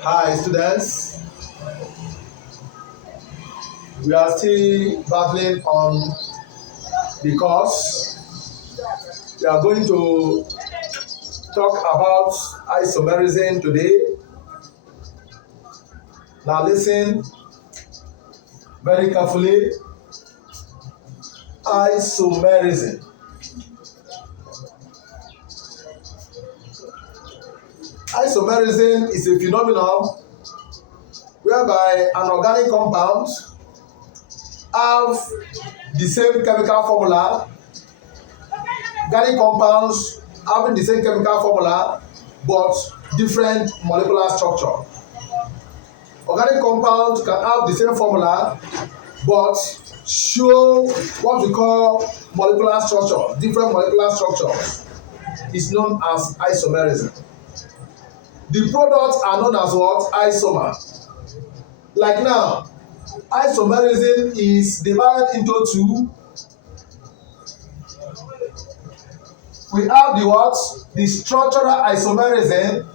Hi students, we are still battling on the course. We are going to talk about isomerism today. Now listen very carefully. Isomerism. Isomerism is a phenomenon whereby an organic compound have the same chemical formula. Organic compounds having the same chemical formula but different molecular structure. Organic compounds can have the same formula but show what we call molecular structure, different molecular structures. Is known as isomerism. The products are known as what? Isomer. Like now, isomerism is divided into two. We have the what? The structural isomerism.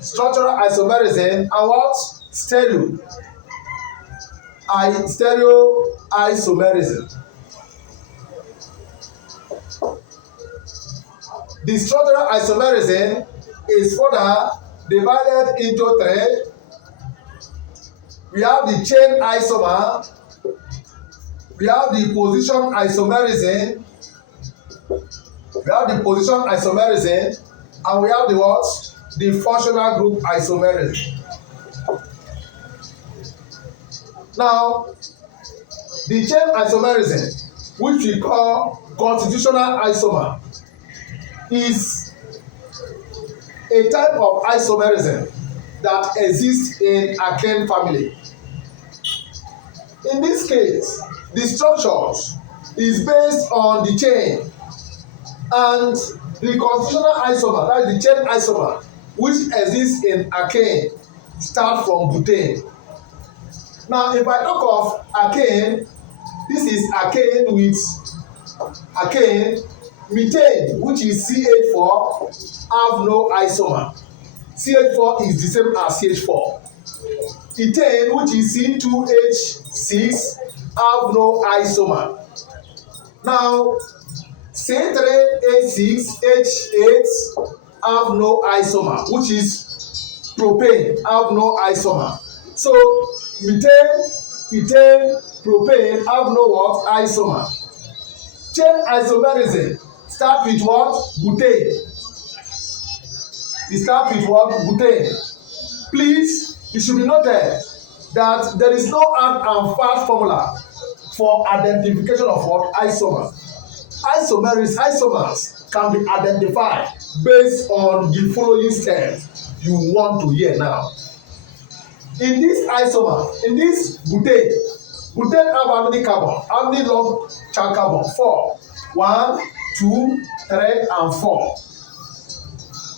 Structural isomerism and what? Stereo isomerism. The structural isomerism is further divided into three. We have the chain isomer, we have the position isomerism, and we have the what? The functional group isomerism. Now, the chain isomerism, which we call constitutional isomer, is a type of isomerism that exists in alkane family. In this case, the structures is based on the chain, and the constitutional isomer, that is the chain isomer, which exists in alkane, start from butane. Now, if I talk of alkane, this is alkane with alkane. Methane, which is CH4, have no isomer. CH4 is the same as CH4. Ethane, which is C2H6, have no isomer. Now, C3H6H8 have no isomer, which is propane, have no isomer. So, methane, ethane, propane have no what? Isomer. Chain isomerism start with what? Butane. It start with what? Butane. Please, it should be noted that there is no hard and fast formula for identification of what? Isomer. Isomers can be identified based on the following steps you want to hear now. In this isomer, in this butane have how many carbon? How many long chain carbon? 4. 1, 2, 3, and 4.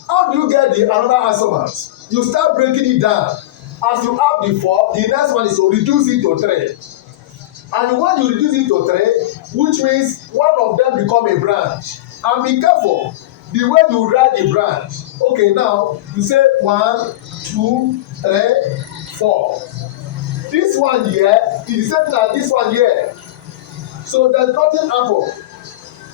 How do you get the another isomers? You start breaking it down. As you have the 4, the next one is to reduce it to 3. And when you reduce it to 3, which means one of them become a branch. And be careful the way you write the branch. Okay, now you say 1, 2, 3, 4. This one here is the same as this one here. So there's nothing happen.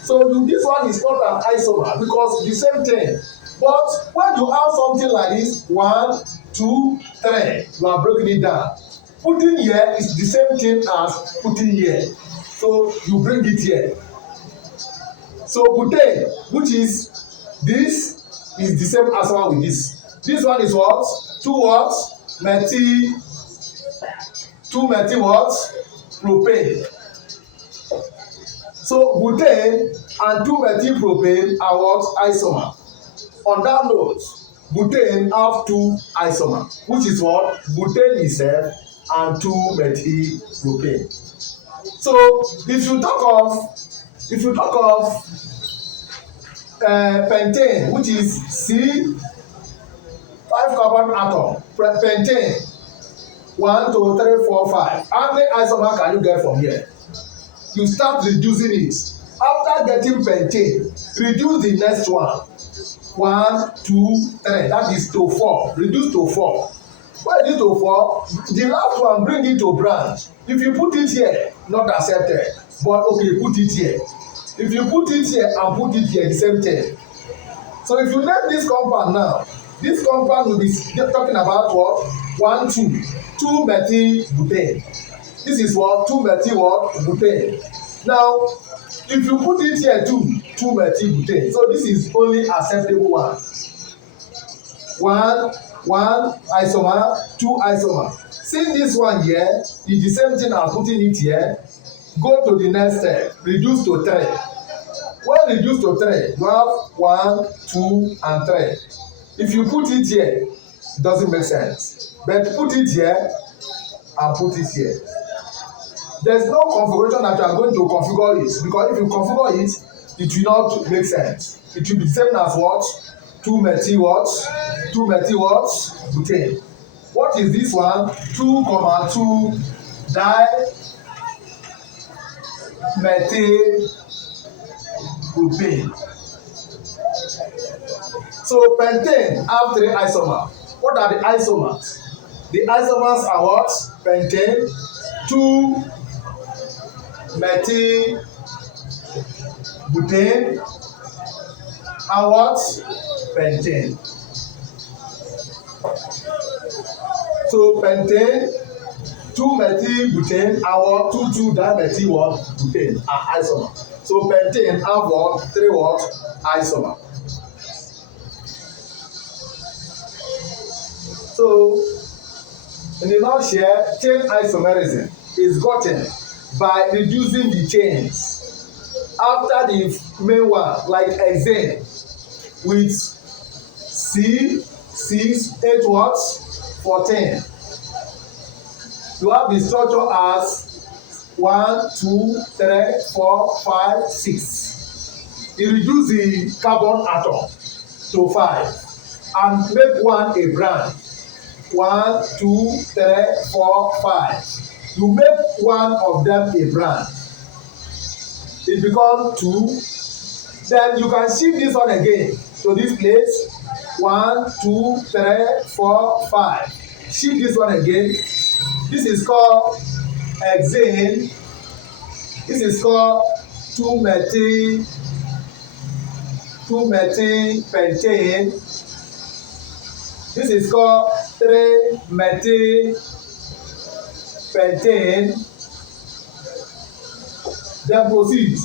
So this one is not an isomer because the same thing. But when you have something like this, 1, 2, 3, you are breaking it down. Putting here is the same thing as putting here. So you bring it here. So butane, which is this, is the same as one with this. This one is what? 2 what? Two methyl what? Propane. So butane and 2-methylpropane are what? Isomer. On that note, butane have 2 isomer, which is what? Butane itself and 2-methylpropane. So if you talk of pentane, which is C 5 carbon atom, pentane 1, 2, 3, 4, 5. How many isomer can you get from here? You start reducing it. After getting pentane, reduce the next one. 1, 2, 3. That is to 4. Reduce to 4. When it is to 4, the last one bring it to branch. If you put it here, not accepted. But okay, put it here. If you put it here and put it here, the same thing. So if you name this compound now, this compound will be talking about what? 1, 2. 2-methyl-butane. This is what? 2-methyl-butane. Now, if you put it here too, 2-methyl-butane. So this is only acceptable one. 1 isomer, 2 isomer. Since this one here is the same thing as putting it here, go to the next step. Reduce to 3. When reduced to 3, you have 1, 2, and 3. If you put it here, it doesn't make sense. But put it here and put it here. There's no configuration that you are going to configure it, because if you configure it, it will not make sense. It will be the same as what? 2-methyl what? 2-methyl what? Butane. What is this one? 2,2 dimethylpropane. So pentane have 3 isomers. What are the isomers? The isomers are what? Pentane, 2-methylbutane, and what? Pentane. So pentane, 2-methylbutane, and what? 2,2-dimethyl what? Butane are isomers. So pentane have what? 3 what? Isomers. So in a nutshell, chain isomerism is gotten by reducing the chains after the main one, like hexane with C6H what? 14. You have the structure as 1, 2, 3, 4, 5, 6. You reduce the carbon atom to 5 and make one a brand. 1, 2, 3, 4, 5. You make one of them a brand. It becomes 2. Then you can shift this one again to this place. 1, 2, 3, 4, 5. Shift this one again. This is called hexane. This is called 2-methylpentane. This is called 3-methylpentane. Then proceed.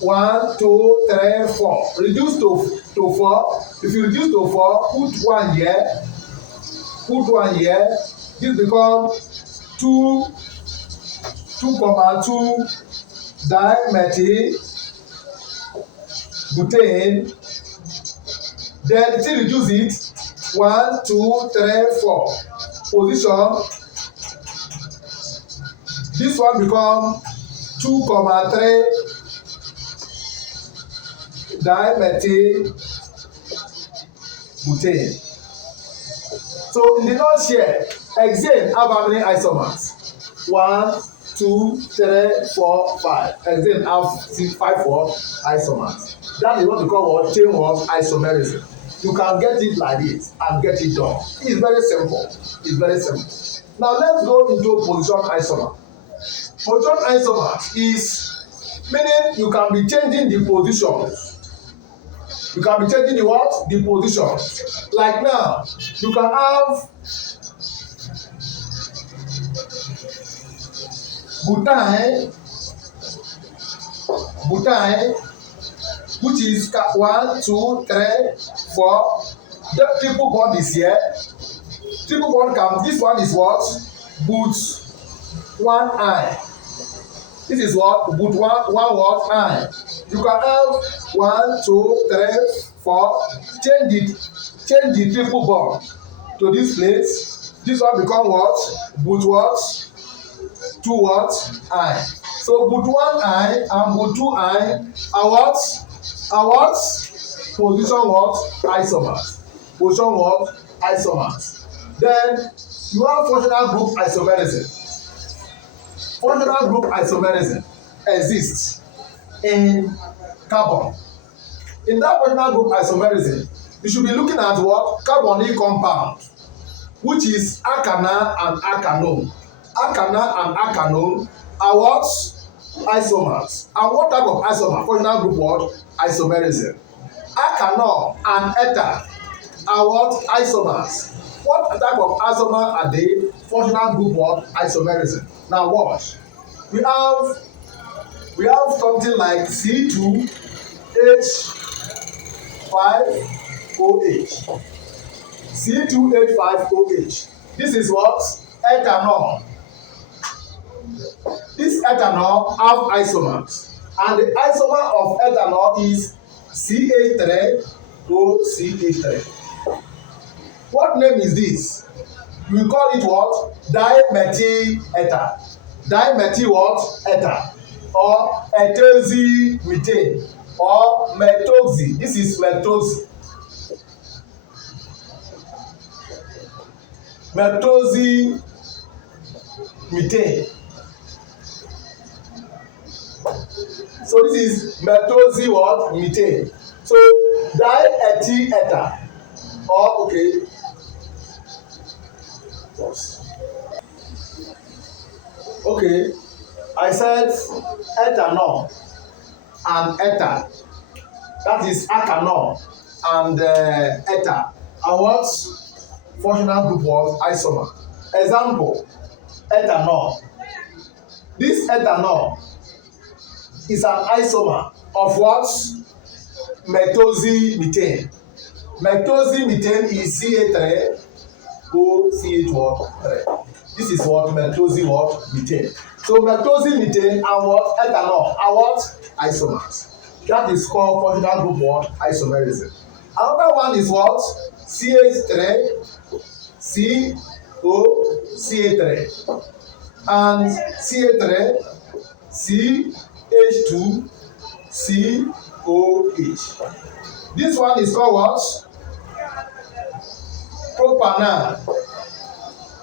1, 2, 3, 4. Reduce to 4. If you reduce to 4, put one here. Put one here. This becomes 2,2 dimethylbutane. Then still reduce it. 1, 2, 3, 4. Position. This one become 2,3 dimethylbutane. So in the nutshell, hexane have how many isomers? 1, 2, 3, 4, 5. Hexane have 5 isomers. That is what we call what? Chain of isomerism. You can get it like this and get it done. It's very simple. It's very simple. Now let's go into position isomer. Position isomer is meaning you can be changing the position. You can be changing the what? The position. Like now, you can have butane, which is 1, 2, 3, 4. The triple bond is here. Triple bond comes. This one is what? But 1 I. This is what? But one what? I. You can have 1, 2, 3, 4. Change the triple bond to this place. This one become what? But what? 2 what? I. So but 1 I and but 2 I are what? Are what? Position what? Isomers. Position what? Isomers. Then you have functional group isomerism. Functional group isomerism exists in carbon. In that functional group isomerism, you should be looking at what? Carbonyl compound, which is alkana and alkanone. Alkana and alkanone are what? Isomers. And what type of isomer? Functional group what? Isomerism. Alkanol and ether are what? Isomers. What type of isomer are they? Functional group what? Isomerism. Now watch. We have something like C2H5OH. C2H5OH. This is what? Ethanol. This ethanol have isomers, and the isomer of ethanol is CH3OCH3. What name is this? We call it what? Dimethyl ether. Dimethyl what? Ether, or ethoxymethane, or methoxy. This is methoxy. Methoxymethane. So this is methoxy what? Methane. So diethyl ether, or okay. Okay, I said ethanol and ether. That is alkanol and ether. And what? Functional group was isomer. Example, ethanol. This ethanol is an isomer of what? Methoxymethane. Methoxymethane is CH3OCH3. This is what? Methoxymethane. So methoxymethane and what? Ethanol are what? Isomers. That is called functional group what? Isomerism. Another one is what? CH3COCH3 and CH3CH2COH. This one is called what? Propanol.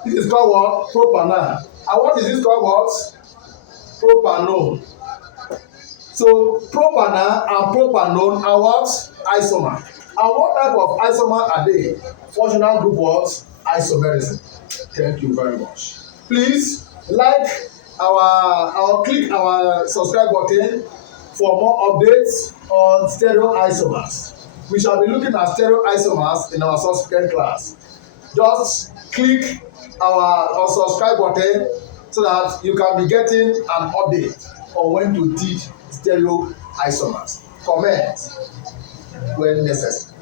This is called what? Propanol. And what is this called what? Propanol. So propanol and propanol are what? Isomer. And what type of isomer are they? Functional group what? Isomerism. Thank you very much. Please like click our subscribe button for more updates on stereoisomers. We shall be looking at stereoisomers in our subsequent class. Just click our subscribe button so that you can be getting an update on when to teach stereoisomers. Comment when necessary.